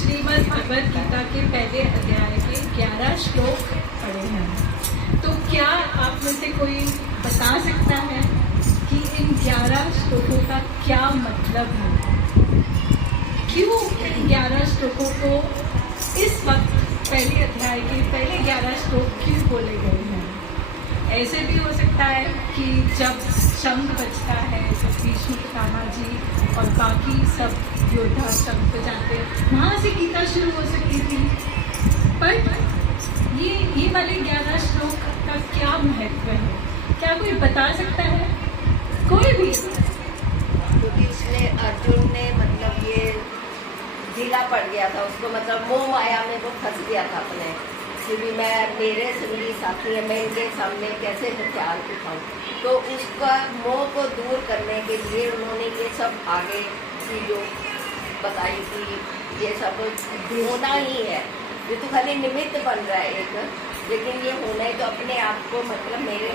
श्रीमद् भगवद गीता के पहले अध्याय के 11 श्लोक पढ़े हैं। तो क्या आप में से कोई बता सकता है कि इन 11 श्लोकों का क्या मतलब है? क्यों इन 11 श्लोकों को इस वक्त पहले अध्याय के पहले 11 श्लोक क्यों बोले गए हैं? ऐसे भी हो सकता है कि जब शंख बजता है, जब भीष्म पितामह जी और बाकी सब योद्धा शंख बजाते हैं, वहाँ से गीता शुरू हो सकती थी। पर ये वाले 11 श्लोक का क्या महत्व है? क्या कोई बता सकता है? कोई भी? क्योंकि इसलिए अर्जुन ने मतलब ये ढीला पड़ गया था, उसको मतलब मोह माया में वो फंस गया था अपने कि भी मैं मेरे संगी साथी है, मैं इनके सामने कैसे ख्याल उठाऊँ। तो उसका मोह को दूर करने के लिए उन्होंने ये सब आगे की जो बताई कि ये सब होना ही है, ये तो खाली निमित्त बन रहा है एक, लेकिन ये होना ही तो अपने आप को मतलब मेरे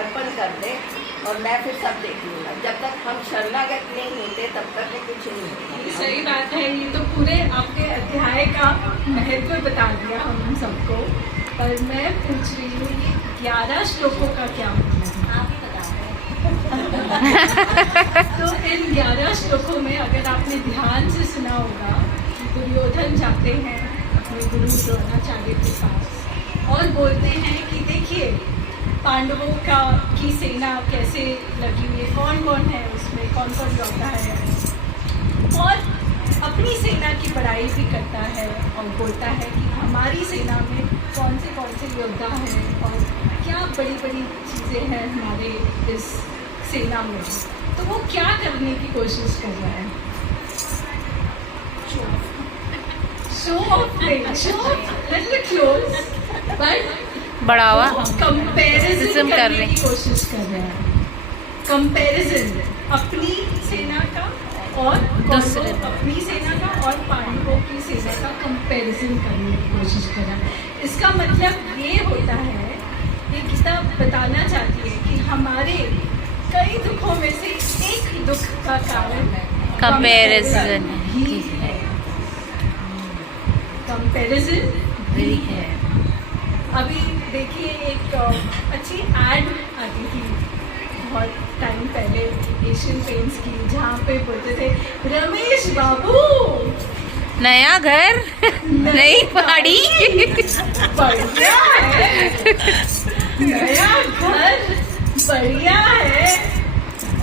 अर्पण कर दे और मैं फिर सब देख लूँगा। जब तक हम शरणागत नहीं होते तब तक ये कुछ नहीं होता। सही बात है। ये तो पूरे आपके अध्याय का महत्व बता दिया हम सबको। पर मैं पूछ रही हूँ ये 11 श्लोकों का क्या मतलब है? आप ही बताओ। तो इन 11 श्लोकों में अगर आपने ध्यान से सुना होगा कि दुर्योधन जाते हैं अपने गुरु द्रोणाचार्य के पास और बोलते हैं कि देखिए पांडवों की सेना कैसे लगी हुई है, कौन कौन है उसमें, कौन कौन योद्धा है, और अपनी सेना की बड़ाई भी करता है और बोलता है कि हमारी सेना में कौन से योद्धा हैं और क्या बड़ी बड़ी चीज़ें हैं हमारे इस सेना में। तो वो क्या करने की कोशिश कर रहा है? Show off, let's close, but बढ़ावा कंपैरिजन कर करने की कोशिश कर रहे हैं। कंपैरिजन अपनी सेना का और दूसरे अपनी सेना का और पांडवों की सेना का कंपैरिजन करने की कोशिश कर रहा है। इसका मतलब ये होता है, ये गीता बताना चाहती है कि हमारे कई दुखों में से एक दुख का कारण कंपैरिजन ही है। कंपैरिजन भी है। अभी देखिए एक अच्छी एड आती थी बहुत टाइम पहले एशियन पेंट्स की, जहाँ पे बोलते थे रमेश बाबू नया घर नई पहाड़ी बढ़िया है, नया घर बढ़िया है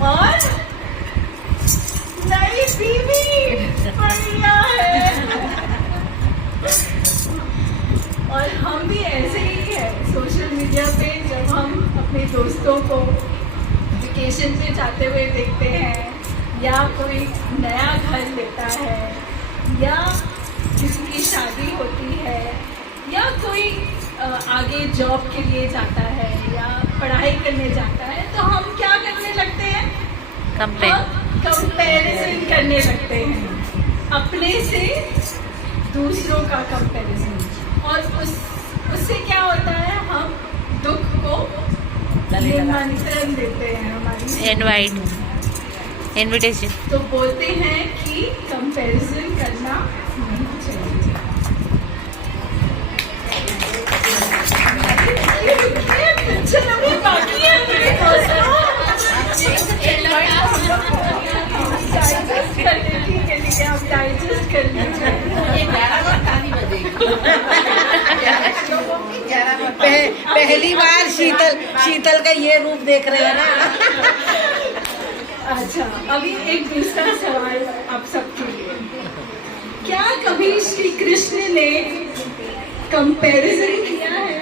और नई बीवी बढ़िया है। और हम भी ऐसे ही है सोशल मीडिया पे, जब हम अपने दोस्तों को वेकेशन पे जाते हुए देखते हैं या कोई नया घर लेता है या किसी की शादी होती है या कोई आगे जॉब के लिए जाता है या पढ़ाई करने जाता है, तो हम क्या करने लगते हैं? कंपैरिजन करने लगते हैं, अपने से दूसरों का कंपैरिजन। और उससे क्या होता है, हम दुख को निमंत्रण देते हैं, हमारी इनविटेशन। तो बोलते हैं कि कंपैरिजन करना नहीं चाहिए। पिक्चर अभी बाकी है मेरे डाइजेस्ट करने के लिए आप डाइजेस्ट कर लीजिए। पहली बार शीतल का ये रूप देख रहे हैं ना। अच्छा, अभी एक दूसरा सवाल आप सबके लिए। क्या कभी श्री कृष्ण ने कंपैरिजन किया है?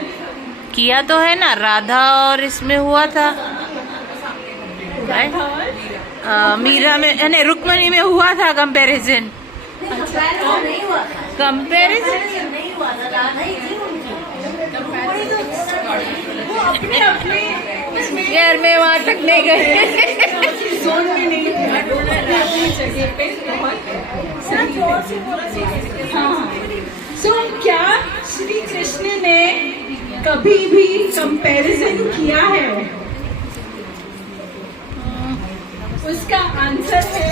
किया तो है ना, राधा और इसमें हुआ था, राधा और मीरा में, नहीं रुक्मणी में हुआ था कंपैरिजन। कंपैरिजन नहीं हुआ था, राधा ही थी उनकी। वो अपने अपने उसमें यार मैं वहाँ तक नहीं गई। जोन में नहीं थे, अपनी जगह पे बहुत सही। हाँ, सो क्या श्री कृष्ण ने कभी भी कंपैरिजन किया है? उसका आंसर है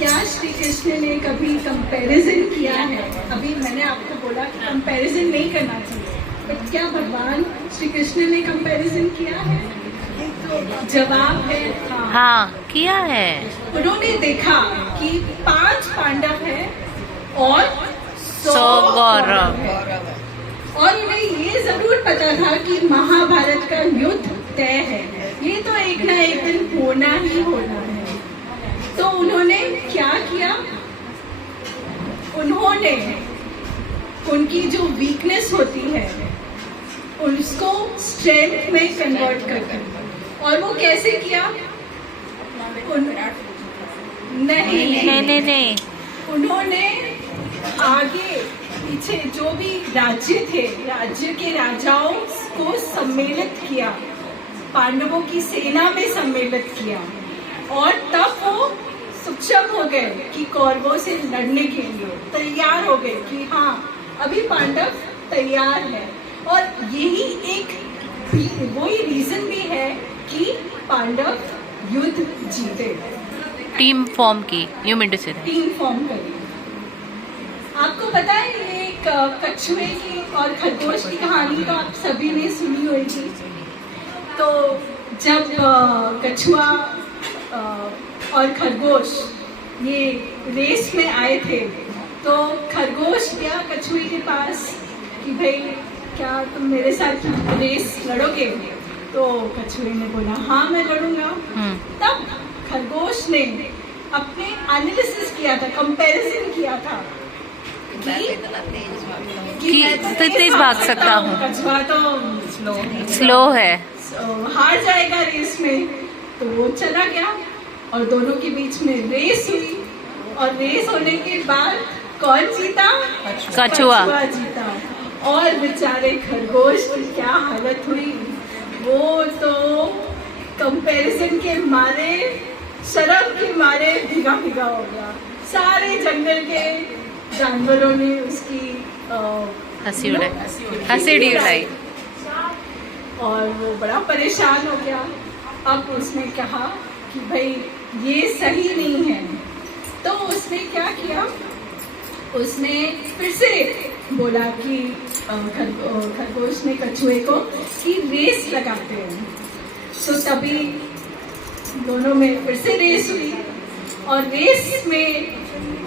क्या श्री कृष्ण ने कभी कंपैरिजन किया है? अभी मैंने आपको बोला कि कंपैरिजन नहीं करना चाहिए, बट क्या भगवान श्री कृष्ण ने कंपैरिजन किया है? तो जवाब है हाँ। हाँ किया है। उन्होंने देखा कि 5 पांडव हैं और 100 कौरव हैं। और उन्हें ये जरूर पता था कि महाभारत का युद्ध तय है, ये तो एक ना एक दिन होना ही होना है। तो उन्होंने क्या किया? उन्होंने उनकी जो वीकनेस होती है उसको स्ट्रेंथ में कन्वर्ट कर दिया। और वो कैसे किया? नहीं, उन्होंने आगे पीछे जो भी राज्य थे, राज्य के राजाओं को सम्मिलित किया, पांडवों की सेना में सम्मिलित किया, और तब वो सक्षम हो गए कि कौरवों से लड़ने के लिए तैयार हो गए कि हाँ अभी पांडव तैयार है। और यही एक वही रीजन भी है कि पांडव युद्ध जीते, टीम फॉर्म की, यू मीन टू से टीम फॉर्म करी। आपको पता है ये एक कछुए की और खरगोश की कहानी तो आप सभी ने सुनी होगी। तो जब कछुआ और खरगोश ये रेस में आए थे, तो खरगोश गया कछुए के पास कि भाई क्या तुम मेरे साथ रेस लड़ोगे? तो कछुए ने बोला हाँ मैं लड़ूंगा। तब खरगोश ने अपने एनालिसिस किया था, कंपैरिजन किया था कि तो तेज भाग सकता हूँ, कछुआ तो स्लो है, हार जाएगा रेस में। तो वो चला गया और दोनों के बीच में रेस हुई, और रेस होने के बाद कौन जीता? कछुआ जीता। और बेचारे खरगोश की क्या हालत हुई, वो तो कंपैरिजन के मारे, शर्म के मारे भीगा भीगा हो गया। सारे जंगल के जानवरों ने उसकी हंसी उड़ाई और वो बड़ा परेशान हो गया। अब उसने कहा कि भाई ये सही नहीं है। तो उसने क्या किया? उसने फिर से बोला कि खरगोश ने कछुए को कि रेस लगाते हैं। तो तभी दोनों में फिर से रेस हुई, और रेस में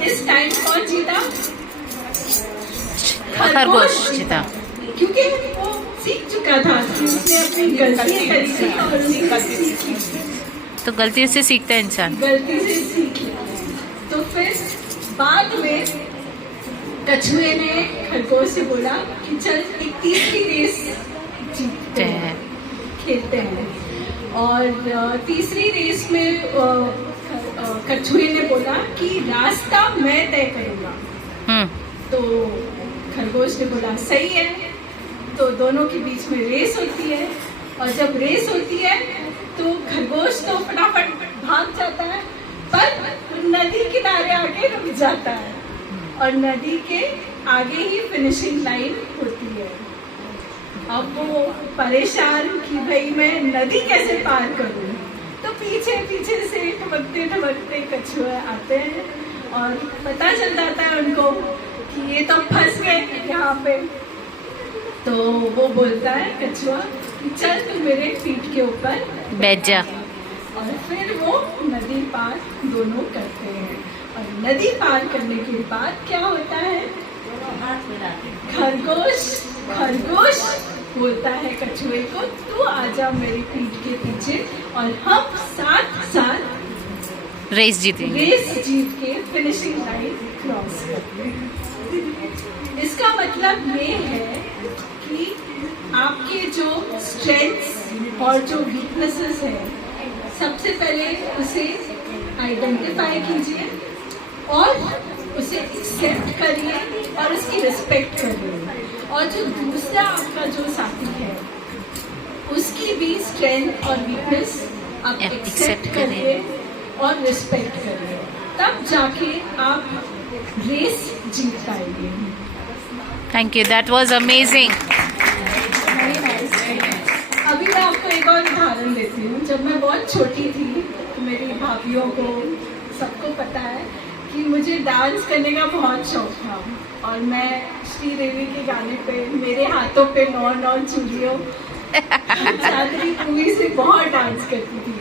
इस टाइम कौन जीता? खरगोश जीता, क्योंकि वो सीख चुका था कि उसने अपनी गलती करी थी और उसने गलती सीखी। तो गलती से सीखता है इंसान, गलती से सीख लिया। तो फिर बाद में कछुए ने खरगोश से बोला कि चल एक तीसरी रेस जीतते हैं, खेलते हैं। और तीसरी रेस में कछुए ने बोला कि रास्ता मैं तय करूँगा। तो खरगोश ने बोला सही है। तो दोनों के बीच में रेस होती है, और जब रेस होती है तो खरगोश तो फटाफट भाग जाता है, पर नदी किनारे आके रुक जाता है, और नदी के आगे ही फिनिशिंग लाइन होती है। अब वो परेशान कि भाई मैं नदी कैसे पार करूं। तो पीछे पीछे से ठमकते ठमकते कछुए आते हैं, और पता चल जाता है उनको कि ये तो फंस गए यहाँ पे। तो वो बोलता है कछुआ कि चल तू मेरे पीठ के ऊपर बैठ जा। और फिर वो नदी पार दोनों करते हैं। और नदी पार करने के बाद क्या होता है? खरगोश बोलता है कछुए को तू आजा मेरी पीठ के पीछे, और हम साथ रेस जीत के फिनिशिंग लाइन क्रॉस करते हैं। इसका मतलब ये है कि आपके जो स्ट्रेंथ्स और जो वीकनेसेस हैं, सबसे पहले उसे आइडेंटिफाई कीजिए और उसे एक्सेप्ट करिए और उसकी रिस्पेक्ट करिए। और जो दूसरा आपका जो साथी है उसकी भी स्ट्रेंथ और वीकनेस आप एक्सेप्ट करिए और रिस्पेक्ट करिए, तब जाके आप रेस जीत पाएंगे। Thank you, that was amazing. अभी मैं आपको एक और उदाहरण देती हूँ। जब मैं बहुत छोटी थी तो मेरी भाभीयों को सबको पता है कि मुझे डांस करने का बहुत शौक था और मैं श्रीदेवी के गाने पे मेरे हाथों पे 9 चूड़ियों चांदनी मूवी से बहुत डांस करती थी।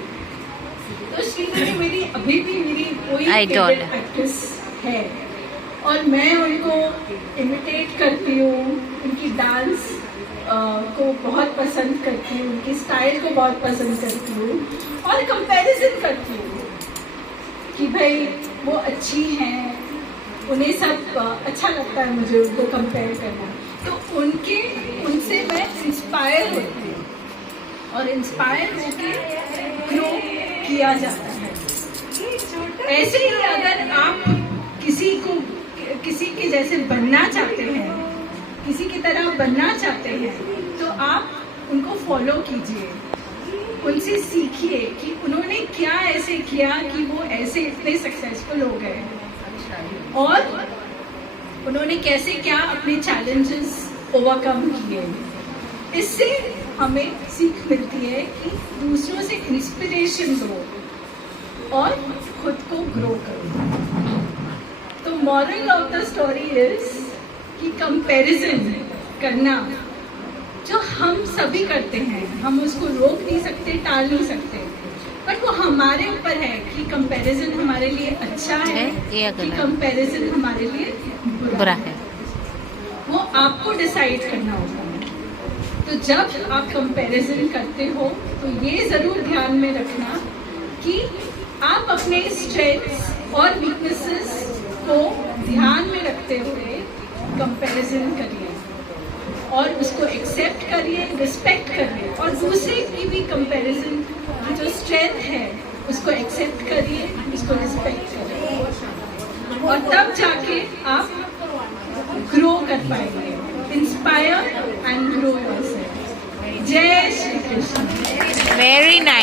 तो श्रीदेवी मेरी अभी भी मेरी कोई फेवरेट एक्ट्रेस है और मैं उनको इमिटेट करती हूँ, उनकी डांस को बहुत पसंद करती हूँ, उनकी स्टाइल को बहुत पसंद करती हूँ और कंपैरिजन करती हूँ कि भाई वो अच्छी हैं, उन्हें सब अच्छा लगता है मुझे उनको कंपेयर करना। तो उनसे मैं इंस्पायर होती हूँ और इंस्पायर होकर ग्रो किया जाता है। ऐसे ही अगर आप किसी के जैसे बनना चाहते हैं, किसी की तरह बनना चाहते हैं, तो आप उनको फॉलो कीजिए, उनसे सीखिए कि उन्होंने क्या ऐसे किया कि वो ऐसे इतने सक्सेसफुल हो गए और उन्होंने कैसे क्या अपने चैलेंजेस ओवरकम किए। इससे हमें सीख मिलती है कि दूसरों से इंस्पिरेशन लो और खुद को ग्रो करो। तो moral of the story is कि कंपैरिजन करना जो हम सभी करते हैं, हम उसको रोक नहीं सकते, टाल नहीं सकते, बट वो हमारे ऊपर है कि कंपैरिजन हमारे लिए अच्छा है कि कंपैरिजन हमारे लिए बुरा है। वो आपको डिसाइड करना होगा। तो जब आप कंपैरिजन करते हो तो ये ज़रूर ध्यान में रखना कि आप अपने स्ट्रेंथ्स और वीकनेसेस को ध्यान में रखते हुए कंपैरिजन करिए और उसको एक्सेप्ट करिए, रिस्पेक्ट करिए और दूसरे की भी कंपैरिजन की जो स्ट्रेंथ है उसको एक्सेप्ट करिए, उसको रिस्पेक्ट करिए और तब जाके आप ग्रो कर पाएंगे। Inspire and grow yourself. जय श्री कृष्ण। Very nice.